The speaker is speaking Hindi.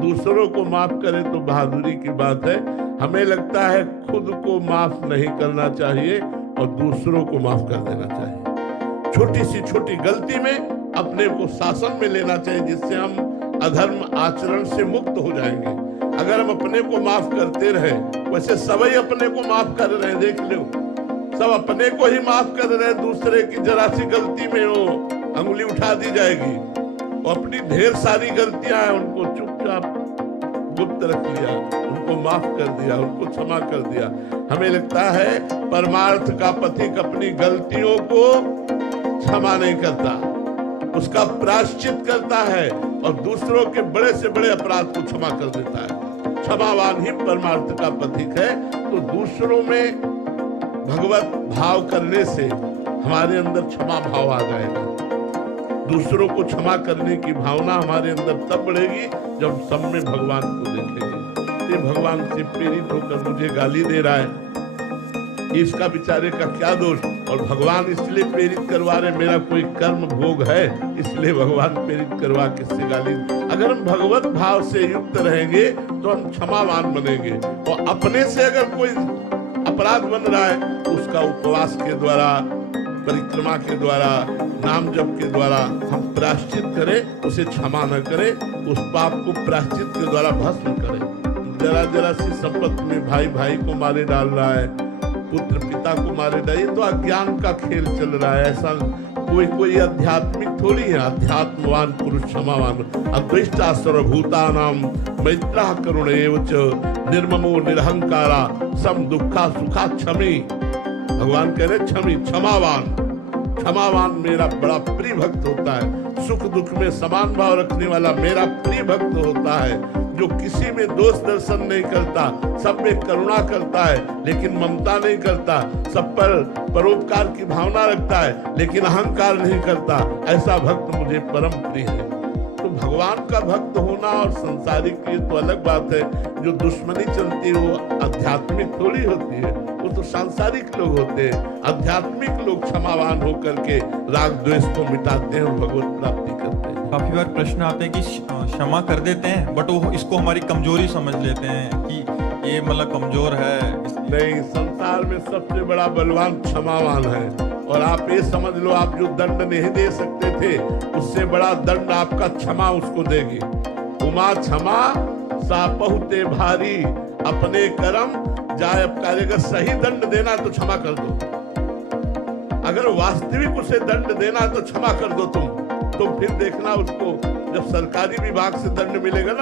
दूसरों को माफ करे तो बहादुरी की बात है। हमें लगता है खुद को माफ नहीं करना चाहिए और दूसरों को माफ कर देना चाहिए। छोटी सी छोटी गलती में अपने को शासन में लेना चाहिए, जिससे हम अधर्म आचरण से मुक्त हो जाएंगे। अगर हम अपने को माफ करते रहे, वैसे सभी अपने को माफ कर रहे हैं, देख लो सब अपने को ही माफ कर रहे हैं, दूसरे की जरा सी गलती में वो अंगुली उठा दी जाएगी। और अपनी ढेर सारी गलतियां हैं, उनको चुपचाप गुप्त रख लिया, उनको माफ कर दिया, उनको क्षमा कर दिया। हमें लगता है परमार्थ का पथिक अपनी गलतियों को क्षमा नहीं करता, उसका प्रायश्चित करता है और दूसरों के बड़े से बड़े अपराध को क्षमा कर देता है। क्षमावान ही परमार्थ का पथिक है। तो दूसरों में भगवत भाव करने से हमारे अंदर क्षमा भाव आ जाएगा। दूसरों को क्षमा करने की भावना हमारे अंदर तब बढ़ेगी जब सब में भगवान को देखेंगे। ये भगवान से प्रेरित होकर मुझे गाली दे रहा है, इसका बेचारे का क्या दोष? और भगवान इसलिए प्रेरित करवा रहे, मेरा कोई कर्म भोग है इसलिए भगवान प्रेरित करवा किससे गाली। अगर हम भगवत भाव से युक्त रहेंगे तो हम क्षमावान बनेंगे। और अपने से अगर कोई अपराध बन रहा है तो उसका उपवास के द्वारा, परिक्रमा के द्वारा, नाम जप के द्वारा हम प्रायश्चित करें, उसे क्षमा न करें, उस पाप को प्रायश्चित के द्वारा भस्म करें। जरा जरा सी संपत्ति में भाई भाई को मारे डाल रहा है, पुत्र पिता को मारे डाल, ये तो अज्ञान का खेल चल रहा है। ऐसा कोई आध्यात्मिक थोड़ी है। अध्यात्मवान पुरुष क्षमावान, अद्वेष्टा सर्वभूतानां मैत्रः करुणैव च निर्ममो निरहंकारा सम दुखा सुखा क्षमी। भगवान कह रहे क्षमी, क्षमावान। क्षमावान मेरा बड़ा प्रिय भक्त होता है, सुख दुख में समान भाव रखने वाला मेरा प्रिय भक्त होता है, जो किसी में दोष दर्शन नहीं करता, सब में करुणा करता है लेकिन ममता नहीं करता, सब पर परोपकार की भावना रखता है लेकिन अहंकार नहीं करता। ऐसा भक्त मुझे परम प्रिय है। तो भगवान का भक्त होना और संसारिक की तो अलग बात है। जो दुश्मनी चलती है वो आध्यात्मिक थोड़ी होती है, वो तो सांसारिक लोग होते हैं। आध्यात्मिक लोग क्षमावान होकर के राग द्वेष को मिटाते हैं और भगवत प्राप्ति करते हैं। काफी बार प्रश्न आते हैं कि क्षमा कर देते हैं बट वो इसको हमारी कमजोरी समझ लेते हैं कि ये मतलब कमजोर है। नहीं, संसार में सबसे बड़ा बलवान क्षमावान है। और आप ये समझ लो, आप जो दंड नहीं दे सकते थे उससे बड़ा दंड आपका क्षमा उसको देगी। उमा क्षमा सापहुते भारी, अपने कर्म जाय अपकारी। अगर सही दंड देना तो क्षमा कर दो, अगर वास्तविक उसे दंड देना तो क्षमा कर दो तुम। तो फिर देखना उसको जब सरकारी विभाग से दंड मिलेगा ना,